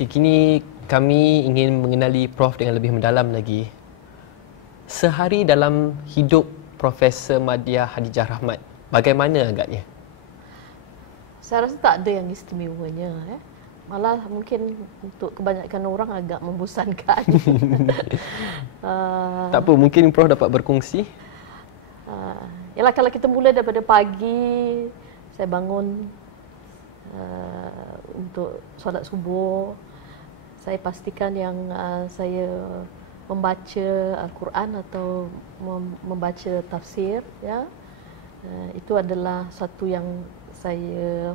Okey, kini kami ingin mengenali Prof dengan lebih mendalam lagi. Sehari dalam hidup Profesor Madya Khadijah Rahmat, bagaimana agaknya? Saya rasa tak ada yang istimewanya. Malah mungkin untuk kebanyakan orang agak membosankan. Tak apa, mungkin Prof dapat berkongsi. Yalah, kalau kita mula daripada pagi, saya bangun untuk solat subuh. Saya pastikan yang saya membaca Al-Quran atau membaca tafsir, ya. Itu adalah satu yang saya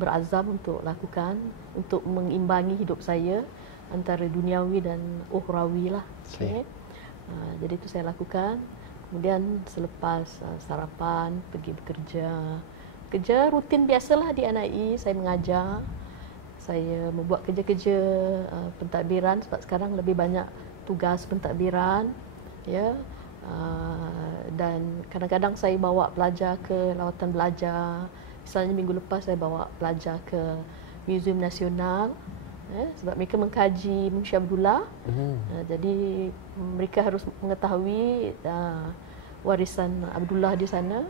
berazam untuk lakukan untuk mengimbangi hidup saya antara duniawi dan ukhrawi lah. Okay. Jadi itu saya lakukan. Kemudian selepas sarapan pergi bekerja. Kerja rutin biasalah di NIE, saya mengajar. Saya membuat kerja-kerja pentadbiran sebab sekarang lebih banyak tugas pentadbiran, ya. Dan kadang-kadang saya bawa pelajar ke lawatan belajar. Misalnya minggu lepas saya bawa pelajar ke Museum Nasional, sebab mereka mengkaji Munshi Abdullah. Jadi mereka harus mengetahui warisan Abdullah di sana.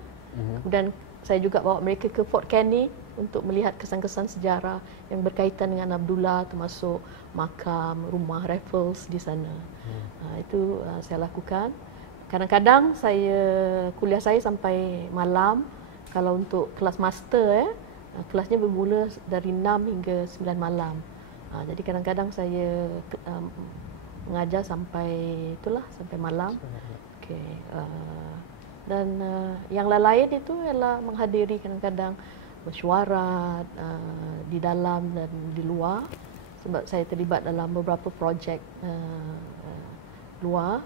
Kemudian saya juga bawa mereka ke Fort Canning untuk melihat kesan-kesan sejarah yang berkaitan dengan Abdullah, termasuk makam, rumah Raffles di sana. Itu saya lakukan. Kadang-kadang kuliah saya sampai malam. Kalau untuk kelas master, kelasnya bermula dari 6 hingga 9 malam. Jadi kadang-kadang saya mengajar sampai malam. Okay. Dan yang lain itu ialah menghadiri kadang-kadang mesyuarat di dalam dan di luar, sebab saya terlibat dalam beberapa projek luar.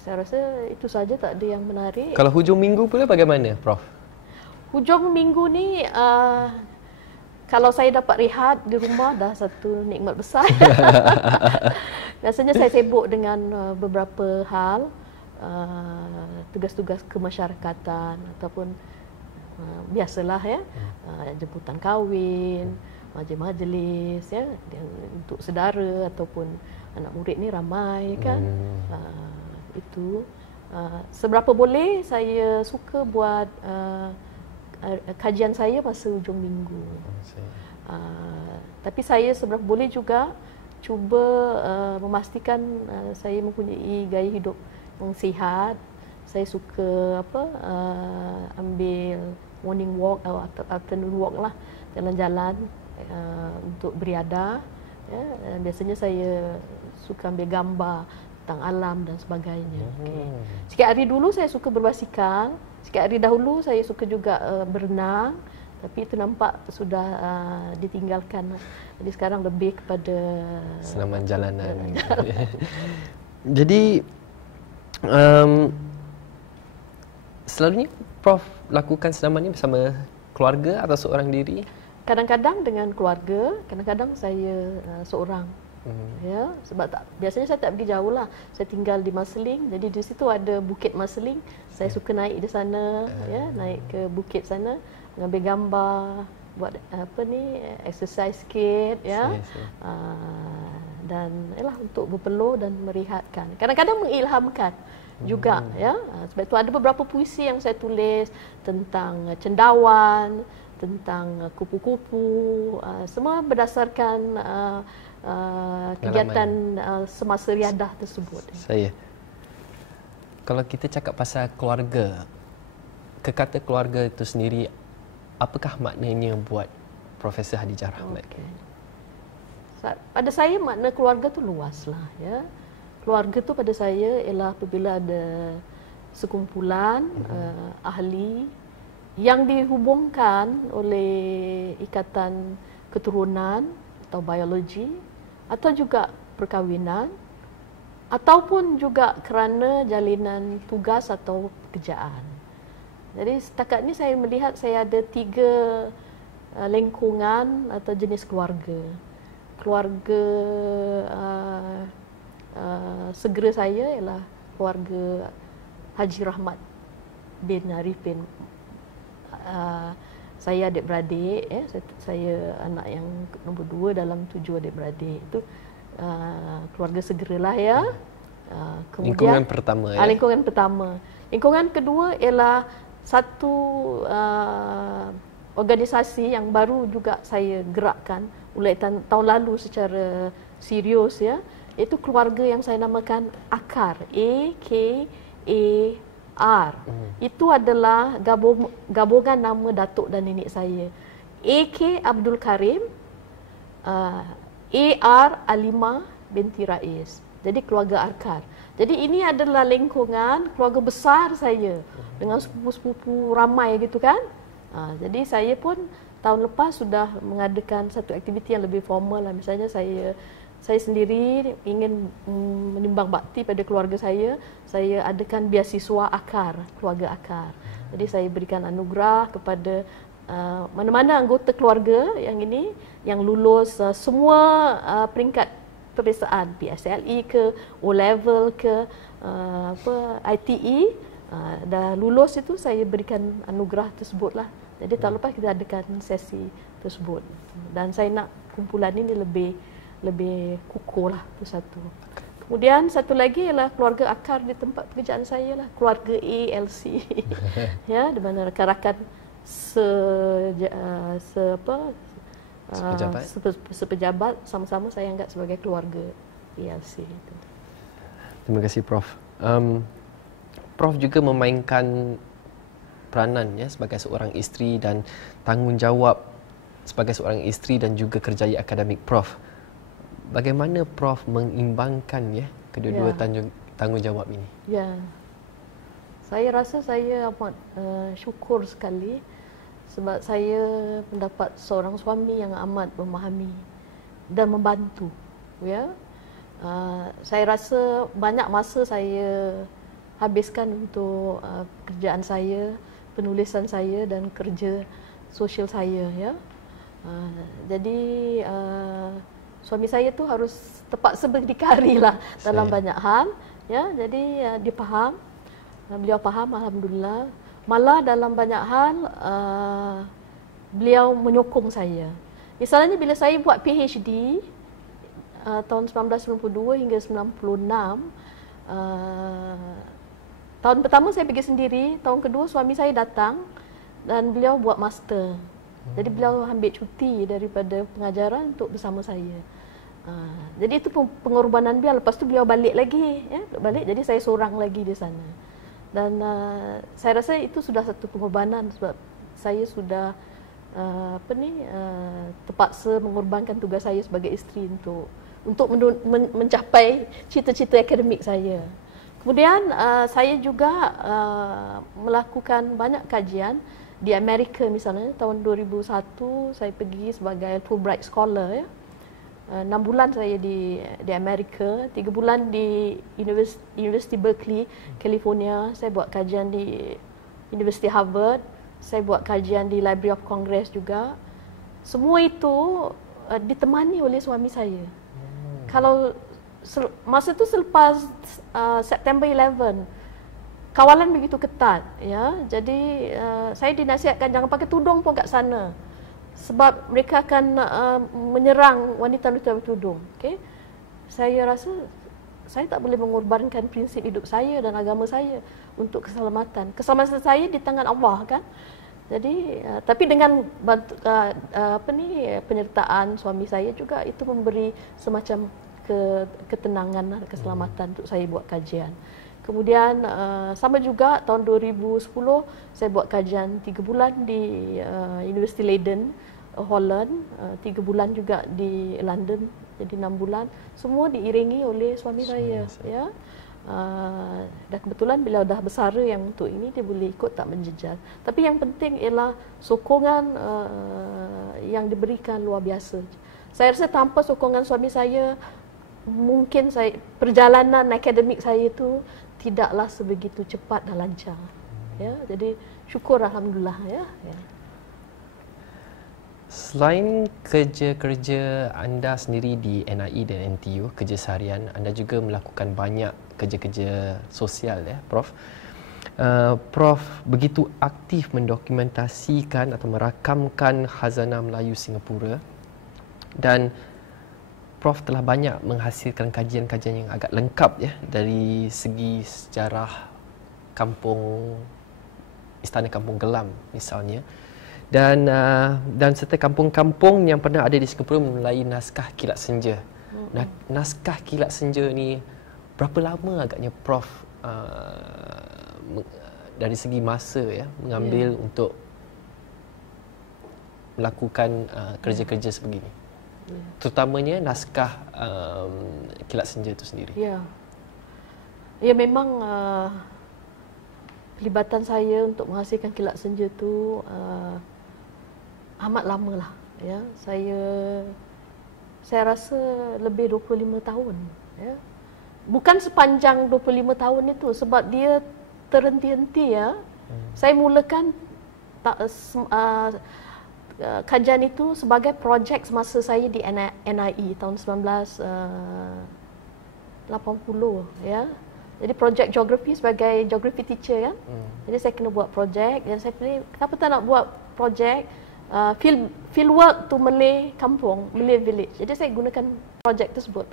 Saya rasa itu saja, tak ada yang menarik. Kalau hujung minggu pula bagaimana, Prof? Hujung minggu ni kalau saya dapat rehat di rumah dah satu nikmat besar. Biasanya saya sibuk dengan beberapa hal, tugas-tugas kemasyarakatan ataupun biasalah, ya, jemputan kahwin, majlis-majlis, ya, untuk saudara ataupun anak murid ni ramai kan. Itu seberapa boleh saya suka buat kajian saya masa hujung minggu. Tapi saya seberapa boleh juga cuba memastikan saya mempunyai gaya hidup yang sihat. Saya suka ambil morning walk atau afternoon walk lah, jalan-jalan untuk beriadah, ya. Biasanya saya suka ambil gambar tentang alam dan sebagainya. Okay. Sikit hari dulu saya suka berbasikal, sikit hari dahulu saya suka juga berenang, tapi itu nampak sudah ditinggalkan. Jadi sekarang lebih kepada senaman jalanan. Jadi selalunya Prof lakukan senaman ini bersama keluarga atau seorang diri? Kadang-kadang dengan keluarga, kadang-kadang saya seorang. Ya, sebab biasanya saya tak pergi jauh lah. Saya tinggal di Marsiling, jadi di situ ada Bukit Marsiling. Saya suka naik di sana, ya, naik ke bukit sana, mengambil gambar, buat exercise sikit, ya. Dan untuk berpeluh dan merehatkan. Kadang-kadang mengilhamkan juga, ya. Sebab itu ada beberapa puisi yang saya tulis tentang cendawan, tentang kupu-kupu, semua berdasarkan kegiatan semasa riadah tersebut. Kalau kita cakap pasal keluarga, kekata keluarga itu sendiri, apakah maknanya buat Profesor Khadijah Rahmat? Okay. Pada saya makna keluarga tu luas lah, ya. Keluarga tu pada saya ialah apabila ada sekumpulan ahli yang dihubungkan oleh ikatan keturunan atau biologi, atau juga perkahwinan, ataupun juga kerana jalinan tugas atau pekerjaan. Jadi setakat ni saya melihat saya ada 3 lingkungan atau jenis keluarga. Keluarga segera saya ialah keluarga Haji Rahmat bin Arifin. saya adik-beradik, saya anak yang nombor 2 dalam 7 adik-beradik. Itu keluarga segeralah ya. Kemudian lingkungan pertama ya. Lingkungan pertama. Lingkungan kedua ialah satu organisasi yang baru juga saya gerakkan mulai tahun lalu secara serius ya. Itu keluarga yang saya namakan AKAR. AKAR. Itu adalah gabungan nama datuk dan nenek saya. AK Abdul Karim, AR Alimah binti Rais. Jadi keluarga AKAR. Jadi ini adalah lingkungan keluarga besar saya dengan sepupu-sepupu ramai gitu kan. Jadi saya pun tahun lepas sudah mengadakan satu aktiviti yang lebih formal lah. Misalnya saya sendiri ingin menyumbang bakti pada keluarga saya adakan beasiswa AKAR, keluarga AKAR. Jadi saya berikan anugerah kepada mana-mana anggota keluarga yang ini yang lulus semua peringkat peperiksaan, PSLE ke, O-level ke, ITE, dah lulus itu saya berikan anugerah tersebut lah. Jadi tahun lepas kita adakan sesi tersebut. Dan saya nak kumpulan ini lebih kukuh lah, itu satu. Kemudian satu lagi ialah keluarga AKAR di tempat pekerjaan saya lah, keluarga ALC. Ya, di mana rakan-rakan sepejabat sama-sama saya anggap sebagai keluarga ALC itu. Terima kasih Prof. Prof juga memainkan peranan ya sebagai seorang isteri dan tanggungjawab sebagai seorang isteri dan juga kerjaya akademik Prof. Bagaimana Prof mengimbangkan ya kedua-dua tanggungjawab ini? Ya. Saya rasa saya amat syukur sekali sebab saya mendapat seorang suami yang amat memahami dan membantu. Ya. Saya rasa banyak masa saya habiskan untuk pekerjaan saya, penulisan saya dan kerja sosial saya ya. Jadi suami saya tu harus terpaksa berdikari lah dalam banyak hal ya. Jadi dia faham, beliau faham alhamdulillah. Malah dalam banyak hal beliau menyokong saya. Misalnya bila saya buat PhD tahun 1992 hingga 96, tahun pertama saya pergi sendiri, tahun kedua suami saya datang dan beliau buat master. Jadi beliau ambil cuti daripada pengajaran untuk bersama saya. Jadi itu pengorbanan beliau. Lepas tu beliau balik lagi, ya, balik. Jadi saya seorang lagi di sana. Dan saya rasa itu sudah satu pengorbanan sebab saya sudah terpaksa mengorbankan tugas saya sebagai isteri untuk mencapai cita-cita akademik saya. Kemudian saya juga melakukan banyak kajian di Amerika misalnya. Tahun 2001 saya pergi sebagai Fulbright Scholar ya. 6 bulan saya di Amerika, 3 bulan di University Berkeley, California. Saya buat kajian di University Harvard. Saya buat kajian di Library of Congress juga. Semua itu ditemani oleh suami saya. Kalau masa itu selepas September 11, kawalan begitu ketat ya. Jadi saya dinasihatkan jangan pakai tudung pun kat sana. Sebab mereka akan menyerang wanita-wanita bertudung. Okay? Saya rasa saya tak boleh mengorbankan prinsip hidup saya dan agama saya untuk keselamatan. Keselamatan saya di tangan Allah kan. Jadi tapi dengan penyertaan suami saya juga itu memberi semacam ketenangan, keselamatan untuk saya buat kajian. Kemudian sama juga tahun 2010 saya buat kajian 3 bulan di University Leiden, Holland, 3 bulan juga di London, jadi 6 bulan. Semua diiringi oleh suami saya. Ya. Dan kebetulan beliau dah bersara yang untuk ini dia boleh ikut tak menjejal. Tapi yang penting ialah sokongan yang diberikan luar biasa. Saya rasa tanpa sokongan suami saya, mungkin perjalanan akademik saya itu tidaklah sebegitu cepat dan lancar. Ya, jadi syukur alhamdulillah ya. Selain kerja-kerja anda sendiri di NIE dan NTU, kerja seharian, anda juga melakukan banyak kerja-kerja sosial ya, Prof. Prof begitu aktif mendokumentasikan atau merakamkan khazanah Melayu Singapura, dan Prof telah banyak menghasilkan kajian-kajian yang agak lengkap ya dari segi sejarah kampung Istana Kampung Gelam misalnya, dan serta kampung-kampung yang pernah ada di Singapura melalui naskah Kilat Senja. Naskah Kilat Senja ni berapa lama agaknya Prof dari segi masa ya mengambil untuk melakukan kerja-kerja sebegini, terutamanya naskah Kilat Senja itu sendiri? Ya memang pelibatan saya untuk menghasilkan Kilat Senja itu amat lama lah ya. Saya rasa lebih 25 tahun ya. Bukan sepanjang 25 tahun itu, sebab dia terhenti-henti ya. Saya mulakan kajian itu sebagai projek semasa saya di NIE tahun 1980 ya. Jadi projek geografi sebagai geografi teacher kan. Jadi saya kena buat projek, dan saya pilih kenapa tak nak buat projek field work to Malay kampung, Malay village. Jadi saya gunakan projek tersebut.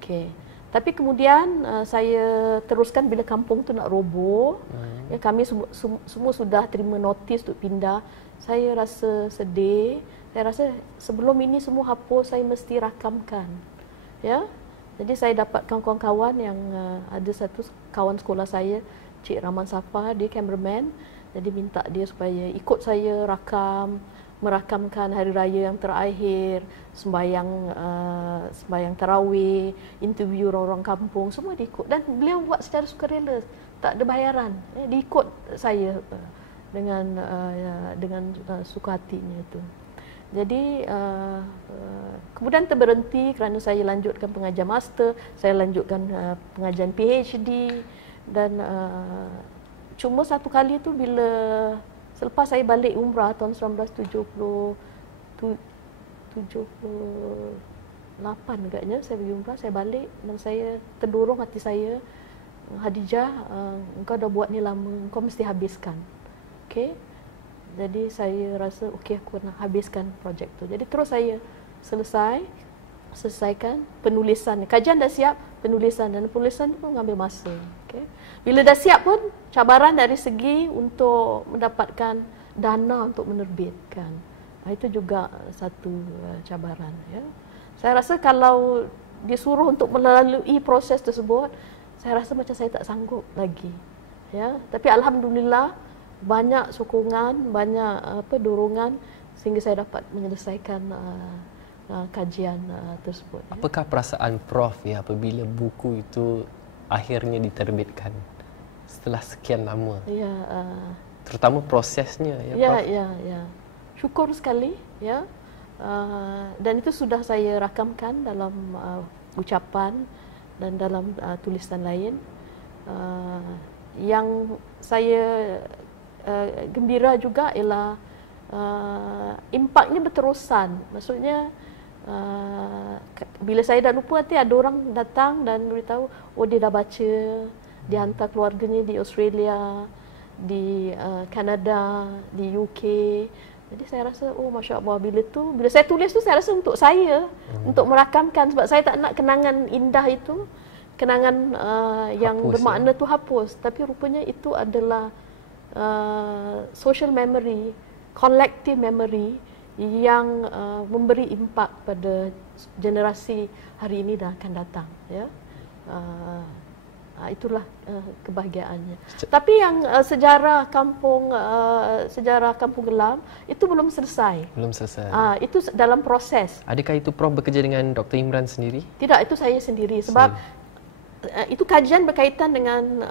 Okey. Tapi kemudian saya teruskan bila kampung tu nak roboh. Ya, kami semua sudah terima notis untuk pindah. Saya rasa sedih. Saya rasa sebelum ini semua hapus, saya mesti rakamkan. Ya. Jadi saya dapat kawan-kawan yang ada satu kawan sekolah saya, Cik Rahman Safa, dia cameraman. Jadi minta dia supaya ikut saya merakamkan hari raya yang terakhir, sembahyang tarawih, interview orang-orang kampung, semua diikut. Dan beliau buat secara sukarela, tak ada bayaran. Diikut saya dengan suka hatinya itu. Jadi kemudian terberhenti kerana saya lanjutkan pengajian master, saya lanjutkan pengajian PhD, dan cuma satu kali tu bila selepas saya balik umrah tahun 1978 agaknya, saya pergi umrah, saya balik dan saya terdorong hati saya, Khadijah, engkau dah buat ni lama, engkau mesti habiskan. Okey. Jadi saya rasa okey, aku nak habiskan projek tu. Jadi terus saya selesaikan penulisan. Kajian dah siap, penulisan tu pun mengambil masa. Okey. Bila dah siap pun cabaran dari segi untuk mendapatkan dana untuk menerbitkan. Itu juga satu cabaran ya. Saya rasa kalau disuruh untuk melalui proses tersebut, saya rasa macam saya tak sanggup lagi. Ya, tapi alhamdulillah banyak sokongan, banyak dorongan sehingga saya dapat menyelesaikan kajian tersebut. Apakah perasaan Prof ya apabila buku itu akhirnya diterbitkan setelah sekian lama? Ya, terutama prosesnya ya, Prof. Ya. Syukur sekali ya. Dan itu sudah saya rakamkan dalam ucapan dan dalam tulisan lain. Yang saya gembira juga ialah impaknya berterusan. Maksudnya bila saya dah lupa, nanti ada orang datang dan beritahu, oh dia dah baca, dia hantar keluarganya di Australia, di Kanada, di UK. Jadi saya rasa, oh Masya Allah, bila saya tulis tu, saya rasa untuk saya, untuk merakamkan, sebab saya tak nak kenangan indah itu, kenangan yang bermakna tu hapus. Tapi rupanya itu adalah social memory, collective memory yang memberi impak pada generasi hari ini dan akan datang. Ya. Itulah kebahagiaannya. Tapi yang sejarah kampung Gelam itu belum selesai. Belum selesai. Itu dalam proses. Adakah itu Prof bekerja dengan Dr. Imran sendiri? Tidak, itu saya sendiri. Sebab itu kajian berkaitan dengan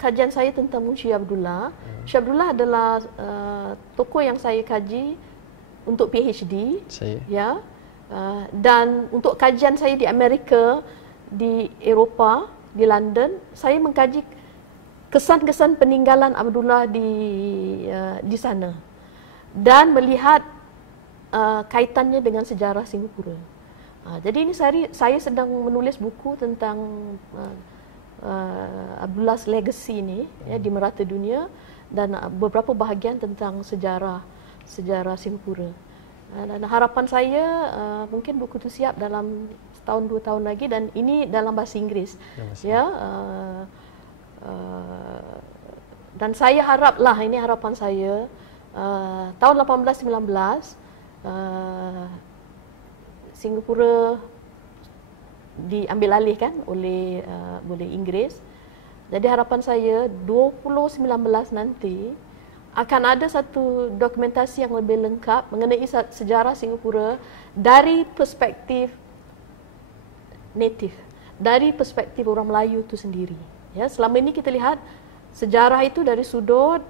kajian saya tentang Munshi Abdullah. Munshi Abdullah adalah tokoh yang saya kaji untuk PhD. Ya. Dan untuk kajian saya di Amerika, di Eropah, di London, saya mengkaji kesan-kesan peninggalan Abdullah di sana dan melihat kaitannya dengan sejarah Singapura. Jadi ini saya sedang menulis buku tentang Abdullah's legacy ni ya, di merata dunia, dan beberapa bahagian tentang sejarah Singapura. Dan harapan saya mungkin buku itu siap dalam setahun 2 tahun lagi, dan ini dalam bahasa Inggeris. Ya, dan saya haraplah, ini harapan saya, tahun 1819 Singapura diambil alih kan oleh Inggeris. Jadi harapan saya 2019 nanti akan ada satu dokumentasi yang lebih lengkap mengenai sejarah Singapura dari perspektif native, dari perspektif orang Melayu itu sendiri. Ya, selama ini kita lihat sejarah itu dari sudut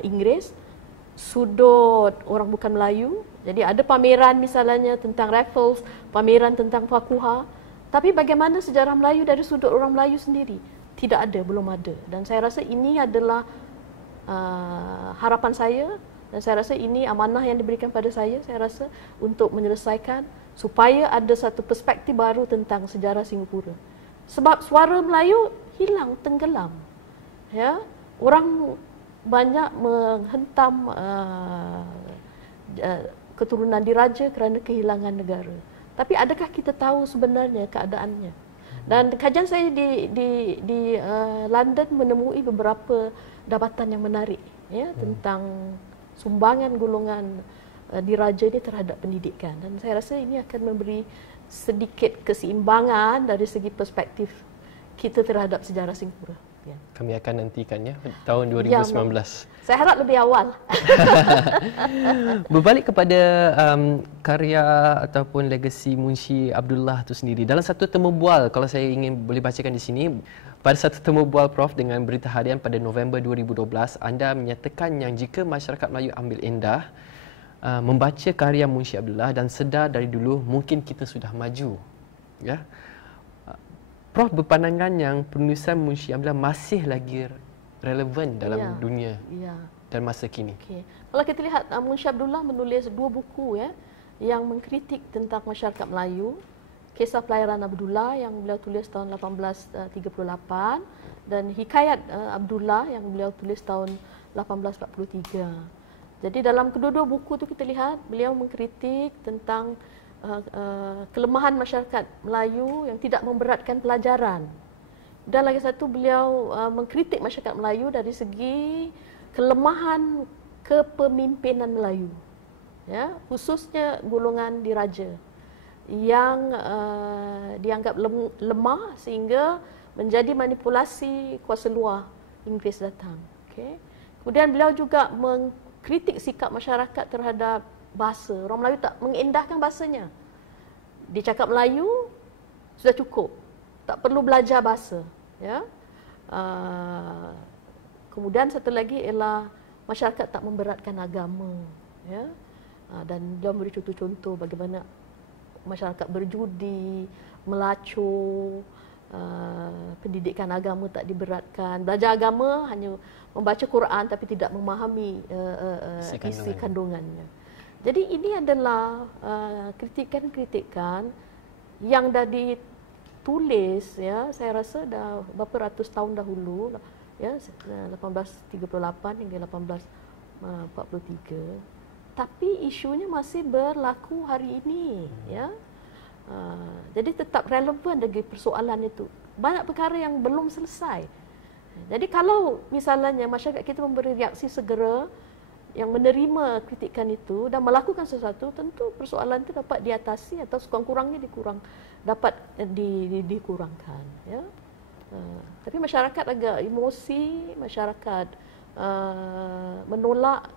Inggeris, sudut orang bukan Melayu. Jadi ada pameran misalnya tentang Raffles, pameran tentang Fakuha. Tapi bagaimana sejarah Melayu dari sudut orang Melayu sendiri? Tidak ada, belum ada. Dan saya rasa ini adalah harapan saya, dan saya rasa ini amanah yang diberikan pada saya rasa untuk menyelesaikan supaya ada satu perspektif baru tentang sejarah Singapura. Sebab suara Melayu hilang, tenggelam. Ya, orang banyak menghentam keturunan diraja kerana kehilangan negara. Tapi adakah kita tahu sebenarnya keadaannya? Dan kajian saya di London menemui beberapa dapatan yang menarik ya, tentang sumbangan golongan diraja ini terhadap pendidikan. Dan saya rasa ini akan memberi sedikit keseimbangan dari segi perspektif kita terhadap sejarah Singapura. Ya. Kami akan nantikannya tahun 2019. Ya, saya harap lebih awal. Berbalik kepada karya ataupun legasi Munshi Abdullah itu sendiri. Dalam satu temu bual, kalau saya ingin boleh bacakan di sini, pada satu temu bual Prof dengan Berita Harian pada November 2012, anda menyatakan yang jika masyarakat Melayu ambil endah membaca karya Munshi Abdullah dan sedar dari dulu mungkin kita sudah maju. Ya. Prof berpandangan yang penulisan Munshi Abdullah masih lagi relevan dalam dunia dan masa kini. Okay. Kalau kita lihat Munshi Abdullah menulis 2 buku ya yang mengkritik tentang masyarakat Melayu. Kisah Pelayaran Abdullah yang beliau tulis tahun 1838 dan Hikayat Abdullah yang beliau tulis tahun 1843. Jadi dalam kedua-dua buku itu kita lihat beliau mengkritik tentang kelemahan masyarakat Melayu yang tidak memberatkan pelajaran. Dan lagi satu beliau mengkritik masyarakat Melayu dari segi kelemahan kepemimpinan Melayu. Ya, khususnya golongan diraja yang dianggap lemah sehingga menjadi manipulasi kuasa luar Inggeris datang. Okay. Kemudian beliau juga mengkritik sikap masyarakat terhadap bahasa. Orang Melayu tak mengendahkan bahasanya. Dia cakap Melayu sudah cukup, tak perlu belajar bahasa. Ya. Kemudian satu lagi ialah masyarakat tak memberatkan agama. Ya. Dan beliau memberi contoh-contoh bagaimana masyarakat berjudi, melacur, pendidikan agama tak diberatkan. Belajar agama hanya membaca Quran tapi tidak memahami isi kandungannya. Jadi ini adalah kritikan-kritikan yang dah ditulis ya, saya rasa dah berapa ratus tahun dahulu ya, 1838 hingga 1843. Tapi isunya masih berlaku hari ini, ya. Jadi tetap relevan lagi persoalan itu. Banyak perkara yang belum selesai. Jadi kalau misalnya masyarakat kita memberi reaksi segera, yang menerima kritikan itu dan melakukan sesuatu, tentu persoalan itu dapat diatasi atau sekurang-kurangnya dapat dikurangkan. Ya. Tapi masyarakat agak emosi, masyarakat menolak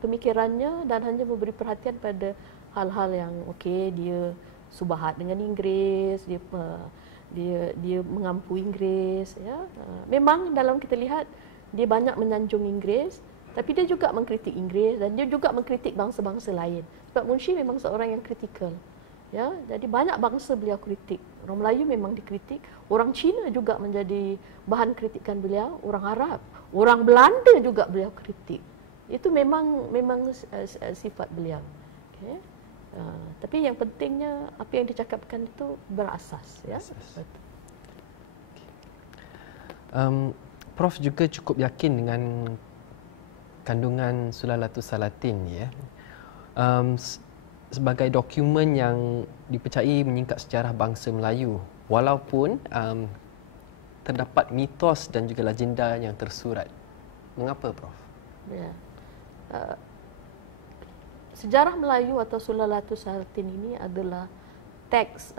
pemikirannya dan hanya memberi perhatian pada hal-hal yang okey, dia subahat dengan Inggeris, dia mengampu Inggeris, ya. Memang dalam kita lihat dia banyak menyanjung Inggeris, tapi dia juga mengkritik Inggeris dan dia juga mengkritik bangsa-bangsa lain. Sebab Munshi memang seorang yang kritikal. Ya, jadi banyak bangsa beliau kritik. Orang Melayu memang dikritik, orang Cina juga menjadi bahan kritikan beliau, orang Arab, orang Belanda juga beliau kritik. Itu memang sifat beliau. Okay. Tapi yang pentingnya apa yang dicakapkan itu berasas. Ya. Prof juga cukup yakin dengan kandungan Sulalatus Salatin ya. Sebagai dokumen yang dipercayai menyingkap sejarah bangsa Melayu, walaupun terdapat mitos dan juga legenda yang tersurat. Mengapa, Prof? Ya. Sejarah Melayu atau Sulalatus Salatin ini adalah teks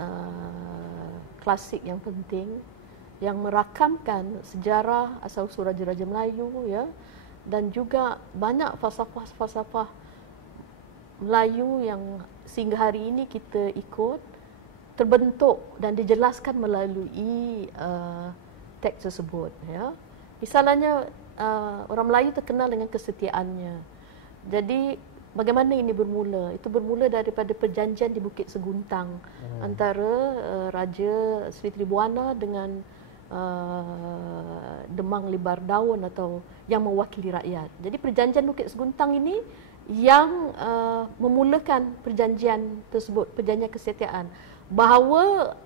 klasik yang penting yang merakamkan sejarah asal-usul raja-raja Melayu ya, dan juga banyak falsafah-falsafah Melayu yang sehingga hari ini kita ikut terbentuk dan dijelaskan melalui teks tersebut ya. Misalnya orang Melayu terkenal dengan kesetiaannya. Jadi bagaimana ini bermula? Itu bermula daripada perjanjian di Bukit Seguntang antara Raja Sri Tribuana dengan Demang Libar Daun atau yang mewakili rakyat. Jadi perjanjian Bukit Seguntang ini yang memulakan perjanjian tersebut, perjanjian kesetiaan, bahawa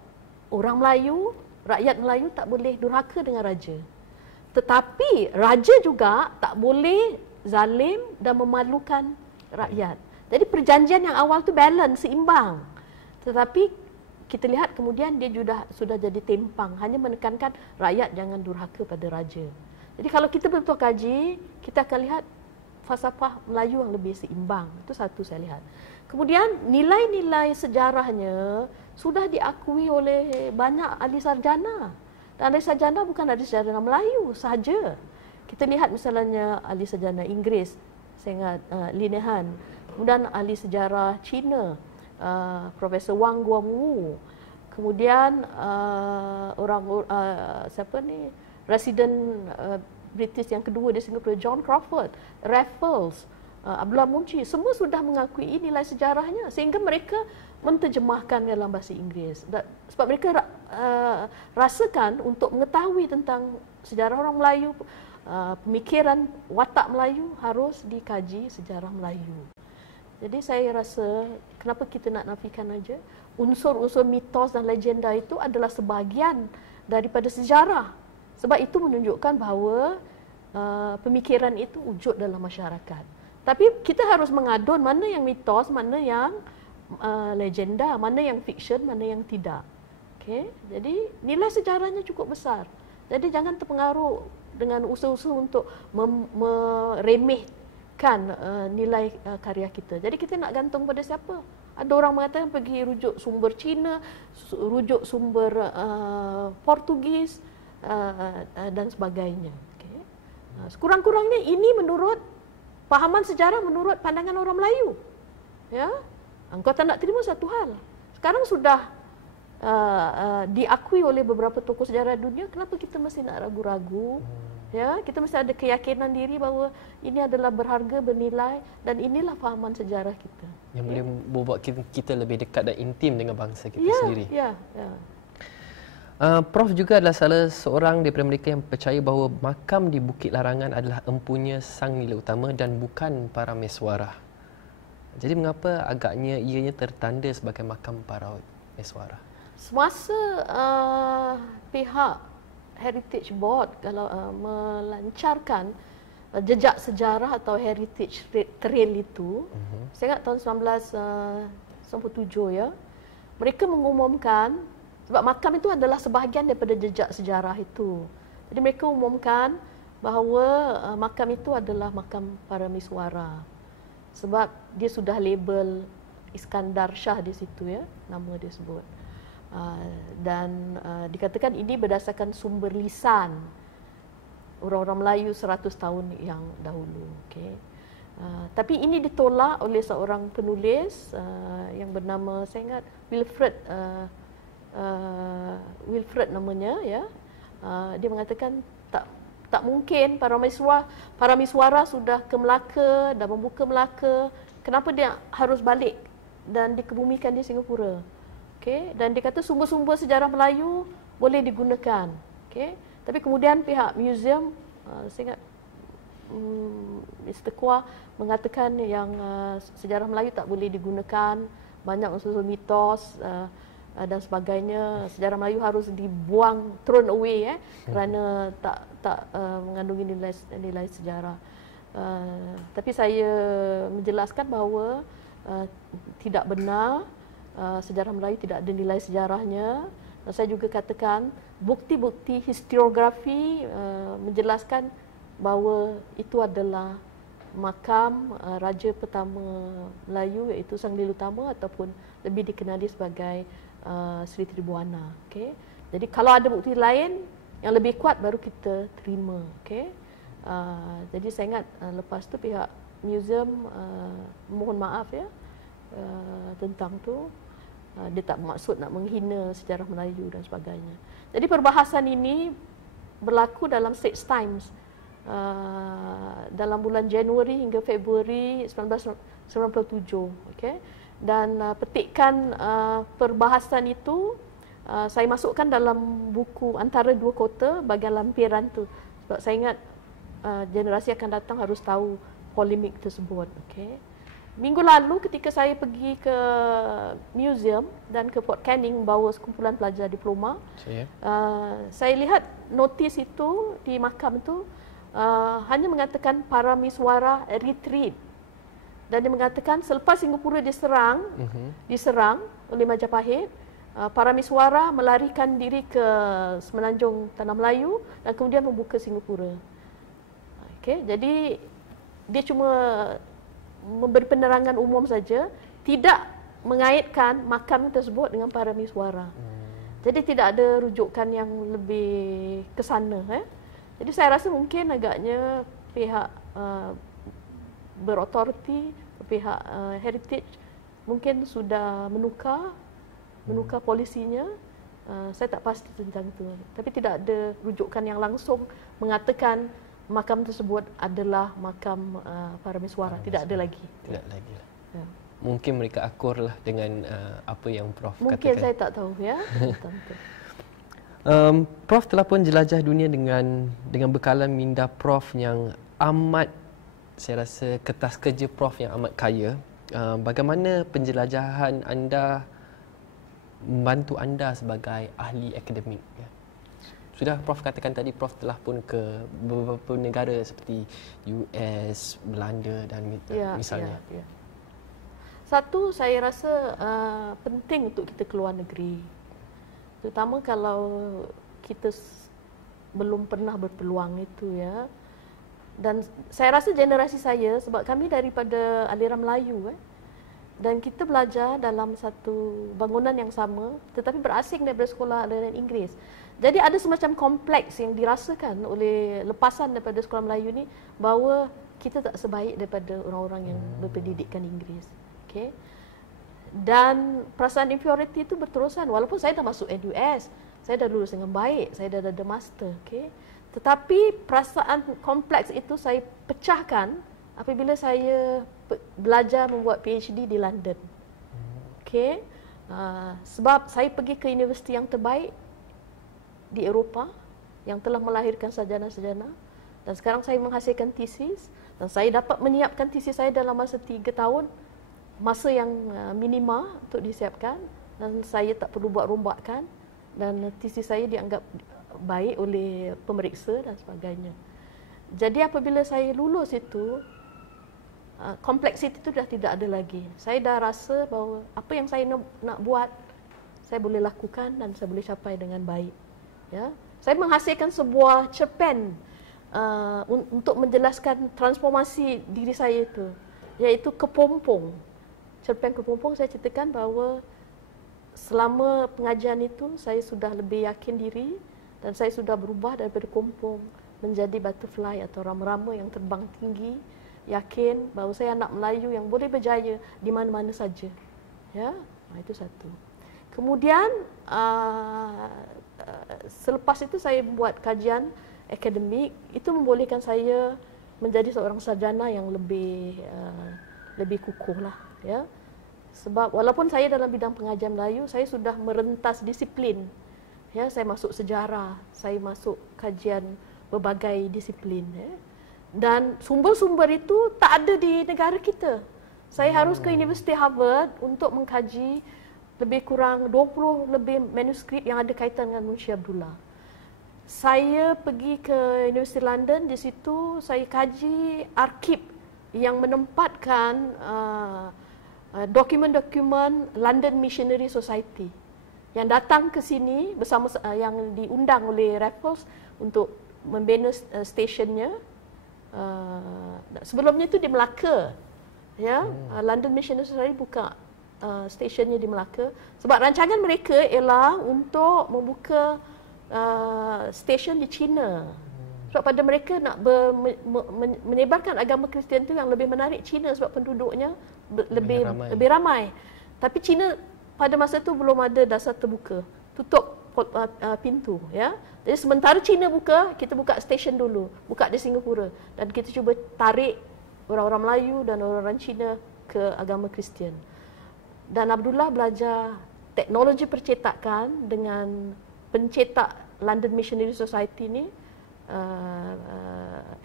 orang Melayu, rakyat Melayu tak boleh durhaka dengan raja. Tetapi raja juga tak boleh zalim dan memalukan rakyat. Jadi perjanjian yang awal tu balance, seimbang. Tetapi kita lihat kemudian dia sudah jadi timpang, hanya menekankan rakyat jangan durhaka pada raja. Jadi kalau kita betul kaji, kita akan lihat falsafah Melayu yang lebih seimbang. Itu satu saya lihat. Kemudian nilai-nilai sejarahnya sudah diakui oleh banyak ahli sarjana. Dan ahli sarjana bukan ahli sarjana Melayu sahaja. Kita lihat misalnya ahli sarjana Inggeris, saya ingat Linehan. Kemudian ahli sejarah Cina, Profesor Wang Guangwu. Kemudian siapa ni? Residen British yang kedua di Singapura, John Crawford, Raffles, Abdullah Munshi, semua sudah mengakui nilai sejarahnya sehingga mereka menterjemahkan dalam bahasa Inggeris. Sebab mereka rasakan untuk mengetahui tentang sejarah orang Melayu, pemikiran watak Melayu harus dikaji sejarah Melayu. Jadi saya rasa kenapa kita nak nafikan aja, unsur-unsur mitos dan legenda itu adalah sebahagian daripada sejarah. Sebab itu menunjukkan bahawa pemikiran itu wujud dalam masyarakat. Tapi kita harus mengadun mana yang mitos, mana yang legenda, mana yang fiction, mana yang tidak. Okay? Jadi nilai sejarahnya cukup besar. Jadi jangan terpengaruh dengan usaha-usaha untuk meremehkan nilai karya kita. Jadi kita nak gantung pada siapa? Ada orang mengatakan pergi rujuk sumber Cina, rujuk sumber Portugis dan sebagainya. Okay. Sekurang-kurangnya ini menurut pahaman sejarah, menurut pandangan orang Melayu. Ya, engkau tak nak terima satu hal. Sekarang sudah diakui oleh beberapa tokoh sejarah dunia, kenapa kita masih nak ragu-ragu? Ya, kita mesti ada keyakinan diri bahawa ini adalah berharga, bernilai, dan inilah fahaman sejarah kita. Yang boleh membuat kita lebih dekat dan intim dengan bangsa kita sendiri. Ya. Prof juga adalah salah seorang daripada mereka yang percaya bahawa makam di Bukit Larangan adalah empunya sang nilai utama dan bukan para meswara. Jadi mengapa agaknya ianya tertanda sebagai makam para meswara? Semasa pihak Heritage Board kalau melancarkan jejak sejarah atau heritage trail itu, saya ingat tahun 1997 ya, mereka mengumumkan, sebab makam itu adalah sebahagian daripada jejak sejarah itu. Jadi mereka umumkan bahawa makam itu adalah makam para miswara. Sebab dia sudah label Iskandar Shah di situ ya, nama dia sebut. Dan dikatakan ini berdasarkan sumber lisan orang-orang Melayu 100 tahun yang dahulu. Okay. Tapi ini ditolak oleh seorang penulis yang bernama, saya ingat Wilfred namanya ya. Dia mengatakan tak mungkin para miswara sudah ke Melaka dan membuka Melaka, kenapa dia harus balik dan dikebumikan di Singapura? Okay. Dan dia kata sumber-sumber sejarah Melayu boleh digunakan. Okay. Tapi kemudian pihak museum, saya ingat Mr. Kwa mengatakan yang sejarah Melayu tak boleh digunakan, banyak unsur mitos, dan sebagainya. Sejarah Melayu harus dibuang, thrown away kerana tak mengandungi nilai sejarah. Tapi saya menjelaskan bahawa tidak benar, sejarah Melayu tidak ada nilai sejarahnya. Dan saya juga katakan bukti-bukti historiografi menjelaskan bahawa itu adalah makam raja pertama Melayu, iaitu Sang Nila Utama ataupun lebih dikenali sebagai Sri Tribuana. Okay? Jadi kalau ada bukti lain yang lebih kuat baru kita terima. Okay? Jadi saya ingat lepas tu pihak museum mohon maaf tentang tu. Dia tak bermaksud nak menghina sejarah Melayu dan sebagainya. Jadi perbahasan ini berlaku dalam Straits Times dalam bulan Januari hingga Februari 1997. Okay? Dan petikan perbahasan itu saya masukkan dalam buku Antara Dua Kota bagian lampiran tu. Sebab saya ingat generasi akan datang harus tahu polemik tersebut. Okay? Minggu lalu ketika saya pergi ke museum dan ke Fort Canning membawa sekumpulan pelajar diploma, saya lihat notis itu di makam itu hanya mengatakan Paramiswara retreat. Dan dia mengatakan selepas Singapura diserang oleh Majapahit, Paramiswara melarikan diri ke Semenanjung Tanah Melayu dan kemudian membuka Singapura. Okay, jadi dia cuma memberi penerangan umum saja, tidak mengaitkan makam tersebut dengan Paramiswara. Jadi tidak ada rujukan yang lebih ke sana. Jadi saya rasa mungkin agaknya pihak berautoriti, pihak heritage mungkin sudah menukar polisinya. Saya tak pasti tentang itu. Tapi tidak ada rujukan yang langsung mengatakan makam tersebut adalah makam Paramiswara. Tidak ada lagi. Tidak lagi lah. Ya. Mungkin mereka akur lah dengan apa yang Prof mungkin katakan. Mungkin saya tak tahu ya. Prof telah pun jelajah dunia dengan bekalan minda Prof yang amat, saya rasa kertas kerja Prof yang amat kaya. Bagaimana penjelajahan anda membantu anda sebagai ahli akademik? Sudah Prof katakan tadi, Prof telah pun ke beberapa negara seperti US, Belanda dan misalnya. Ya. Satu, saya rasa penting untuk kita keluar negeri. Terutama kalau kita belum pernah berpeluang itu ya. Dan saya rasa generasi saya, sebab kami daripada aliran Melayu dan kita belajar dalam satu bangunan yang sama tetapi berasing daripada sekolah aliran Inggeris. Jadi ada semacam kompleks yang dirasakan oleh lepasan daripada sekolah Melayu ni bahawa kita tak sebaik daripada orang-orang yang berpendidikan Inggeris. Okay? Dan perasaan inferiority itu berterusan walaupun saya dah masuk NUS, saya dah lulus dengan baik, saya dah ada master, okay? Tetapi perasaan kompleks itu saya pecahkan apabila saya belajar membuat PhD di London. Okay? Sebab saya pergi ke universiti yang terbaik di Eropah yang telah melahirkan sarjana-sarjana dan sekarang saya menghasilkan tesis dan saya dapat menyiapkan tesis saya dalam masa 3 tahun, masa yang minima untuk disiapkan, dan saya tak perlu buat rombakan dan tesis saya dianggap baik oleh pemeriksa dan sebagainya. Jadi apabila saya lulus itu, kompleksiti itu dah tidak ada lagi. Saya dah rasa bahawa apa yang saya nak buat, saya boleh lakukan dan saya boleh capai dengan baik. Ya, saya menghasilkan sebuah cerpen untuk menjelaskan transformasi diri saya itu, iaitu Kepompong. Cerpen Kepompong saya ceritakan bahawa selama pengajian itu saya sudah lebih yakin diri dan saya sudah berubah daripada kompong menjadi butterfly atau rama-rama yang terbang tinggi, yakin bahawa saya anak Melayu yang boleh berjaya di mana-mana saja. Ya, itu satu. Kemudian selepas itu saya membuat kajian akademik, itu membolehkan saya menjadi seorang sarjana yang lebih kukuh lah, ya. Sebab walaupun saya dalam bidang pengajian Melayu, saya sudah merentas disiplin. Ya, saya masuk sejarah, saya masuk kajian berbagai disiplin, ya. Dan sumber-sumber itu tak ada di negara kita. Saya harus ke Universiti Harvard untuk mengkaji lebih kurang 20 lebih manuskrip yang ada kaitan dengan Munshi Abdullah. Saya pergi ke Universiti London, di situ saya kaji arsip yang menempatkan dokumen-dokumen London Missionary Society yang datang ke sini bersama yang diundang oleh Raffles untuk membina stationnya. Sebelumnya itu di Melaka, ya. London Missionary Society buka stationnya di Melaka sebab rancangan mereka ialah untuk membuka stesen di China. Sebab pada mereka nak menyebarkan agama Kristian itu yang lebih menarik China sebab penduduknya lebih ramai. Tapi China pada masa itu belum ada dasar terbuka. Tutup pintu, ya. Jadi sementara China buka, kita buka stesen dulu, buka di Singapura dan kita cuba tarik orang-orang Melayu dan orang-orang Cina ke agama Kristian. Dan Abdullah belajar teknologi percetakan dengan pencetak London Missionary Society ni,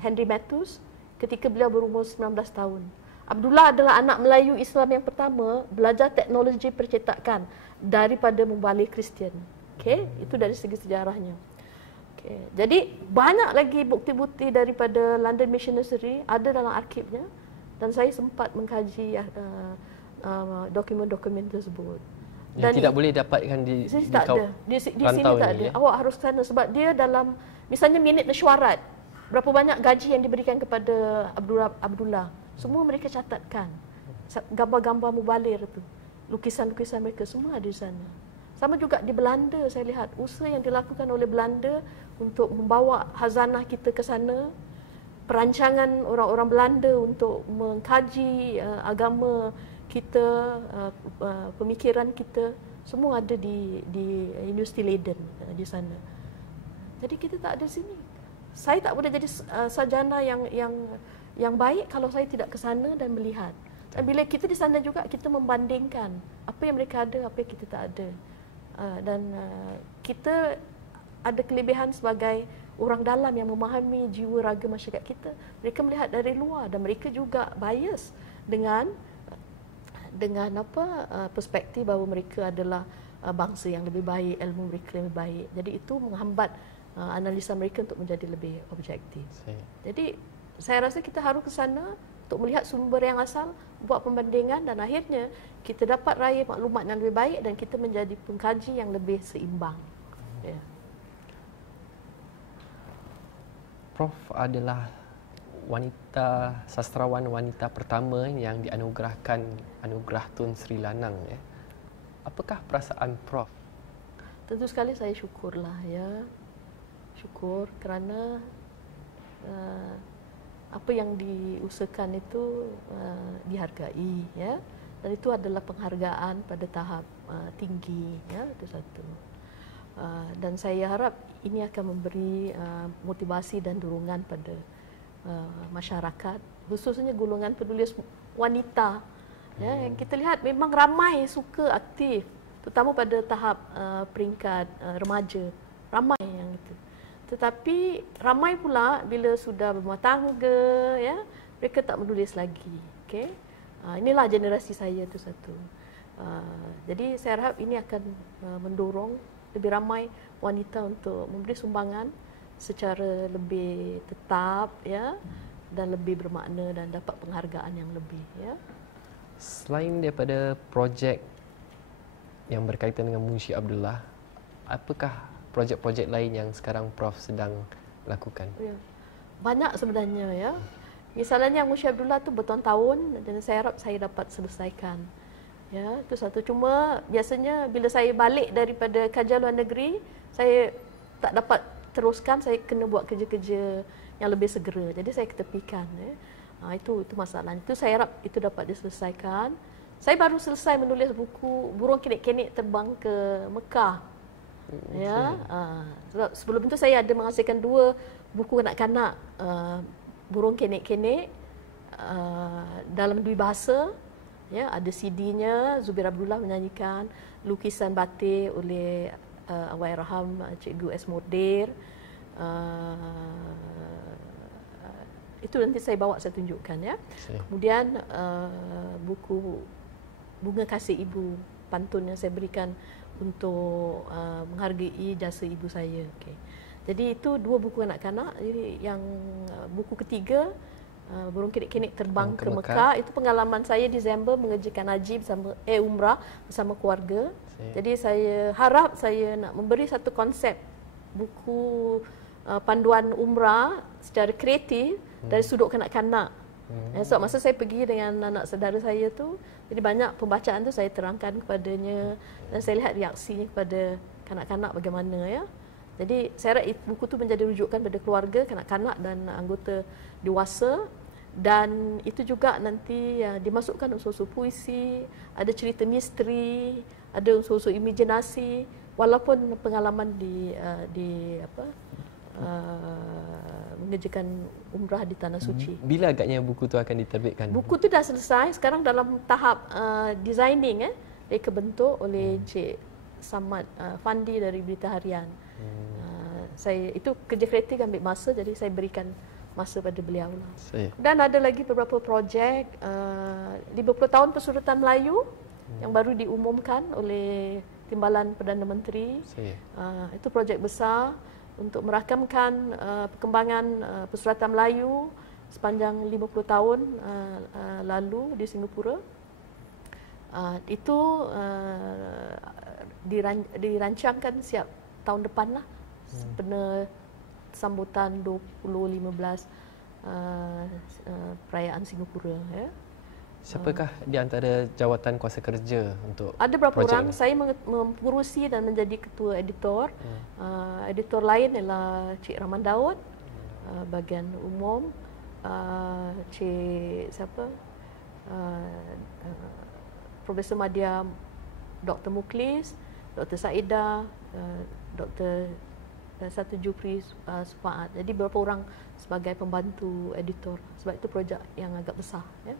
Henry Matthews, ketika beliau berumur 19 tahun. Abdullah adalah anak Melayu Islam yang pertama belajar teknologi percetakan daripada membalik Kristian. Okey, itu dari segi sejarahnya. Okey, jadi banyak lagi bukti-bukti daripada London Missionary ada dalam arsipnya dan saya sempat mengkaji dokumen-dokumen tersebut. Dan tidak boleh dapatkan di sini tak ada. Di sini tak ada. Awak harus ke sana sebab dia dalam misalnya minit mesyuarat, berapa banyak gaji yang diberikan kepada Abdullah. Semua mereka catatkan. Gambar-gambar mubalir tu, lukisan-lukisan mereka semua ada di sana. Sama juga di Belanda, saya lihat usaha yang dilakukan oleh Belanda untuk membawa khazanah kita ke sana, perancangan orang-orang Belanda untuk mengkaji agama kita, pemikiran kita, semua ada di Universiti Leiden di sana. Jadi kita tak ada sini. Saya tak boleh jadi sarjana yang baik kalau saya tidak ke sana dan melihat. Dan bila kita di sana juga kita membandingkan apa yang mereka ada, apa yang kita tak ada. Dan kita ada kelebihan sebagai orang dalam yang memahami jiwa raga masyarakat kita. Mereka melihat dari luar dan mereka juga bias dengan perspektif bahawa mereka adalah bangsa yang lebih baik, ilmu mereka lebih baik. Jadi itu menghambat analisa mereka untuk menjadi lebih objektif. Jadi saya rasa kita harus ke sana untuk melihat sumber yang asal, buat pembandingan dan akhirnya kita dapat raih maklumat yang lebih baik dan kita menjadi pengkaji yang lebih seimbang. Ya. Prof adalah sastrawan wanita pertama yang dianugerahkan anugerah Tun Sri Lanang, ya. Apakah perasaan Prof? Tentu sekali saya syukurlah, ya. Syukur kerana apa yang diusahakan itu dihargai, ya. Dan itu adalah penghargaan pada tahap tinggi, ya, itu satu. Dan saya harap ini akan memberi motivasi dan dorongan pada masyarakat, khususnya golongan penulis wanita, ya, yang kita lihat memang ramai suka aktif, terutama pada tahap peringkat remaja, ramai yang itu. Tetapi ramai pula bila sudah berumah tangga, ya, mereka tak menulis lagi. Okey, inilah generasi saya tu satu. Jadi saya harap ini akan mendorong lebih ramai wanita untuk memberi sumbangan secara lebih tetap, ya, dan lebih bermakna dan dapat penghargaan yang lebih, ya. Selain daripada projek yang berkaitan dengan Munshi Abdullah, apakah projek-projek lain yang sekarang Prof sedang lakukan? Ya. Banyak sebenarnya, ya. Misalnya Munshi Abdullah tu bertahun-tahun dan saya harap saya dapat selesaikan. Ya, itu satu. Cuma biasanya bila saya balik daripada kajian luar negeri, saya tak dapat teruskan, saya kena buat kerja-kerja yang lebih segera. Jadi saya ketepikan, ya. Itu masalah. Itu saya harap itu dapat diselesaikan. Saya baru selesai menulis buku Burung Kenik-Kenik Terbang ke Mekah. Ya, sebelum itu saya ada menghasilkan 2 buku kanak-kanak, Burung Kenik-Kenik dalam 2 bahasa. Ya, ada CD-nya, Zubir Abdullah menyanyikan, lukisan batik oleh Allahyarham Cikgu S. Mordir. Itu nanti saya bawa, saya tunjukkan, ya. Kemudian buku Bunga Kasih Ibu, pantun yang saya berikan untuk menghargai jasa ibu saya. Okay. Jadi itu 2 buku kanak-kanak. Jadi yang buku ketiga, Burung Kinik-Kinik Terbang ke Mekah, itu pengalaman saya Disember mengerjakan haji bersama umrah bersama keluarga. Jadi saya harap saya nak memberi satu konsep buku panduan umrah secara kreatif dari sudut kanak-kanak. So masa saya pergi dengan anak saudara saya tu, jadi banyak pembacaan tu saya terangkan kepadanya dan saya lihat reaksinya kepada kanak-kanak bagaimana ya. Jadi saya rasa buku tu menjadi rujukan pada keluarga, kanak-kanak dan anggota dewasa, dan itu juga nanti dimasukkan unsur-unsur puisi, ada cerita misteri, ada unsur-unsur imajinasi, walaupun pengalaman di mengerjakan umrah di Tanah Suci. Bila agaknya buku tu akan diterbitkan? Buku tu dah selesai, sekarang dalam tahap designing kebentuk oleh Cik Samad Fandi dari Berita Harian. Saya itu kerja kreatif ambil masa, jadi saya berikan masa pada beliau lah. Dan ada lagi beberapa projek 50 tahun Persuratan Melayu yang baru diumumkan oleh Timbalan Perdana Menteri. Itu projek besar untuk merakamkan perkembangan Persuratan Melayu sepanjang 50 tahun lalu di Singapura. Itu dirancangkan siap tahun depan lah, sempena sambutan 2015 perayaan Singapura. Ya. Siapakah di antara jawatan kuasa kerja untuk ada berapa orang? ini? Saya mengurusi dan menjadi ketua editor. Editor lain ialah Cik Rahman Daud, bahagian umum, Cik siapa? Profesor Madya Dr. Muklis, Dr. Saida, Dr. Satu Jupri Supaat. Jadi beberapa orang sebagai pembantu editor. Sebab itu projek yang agak besar. Ya.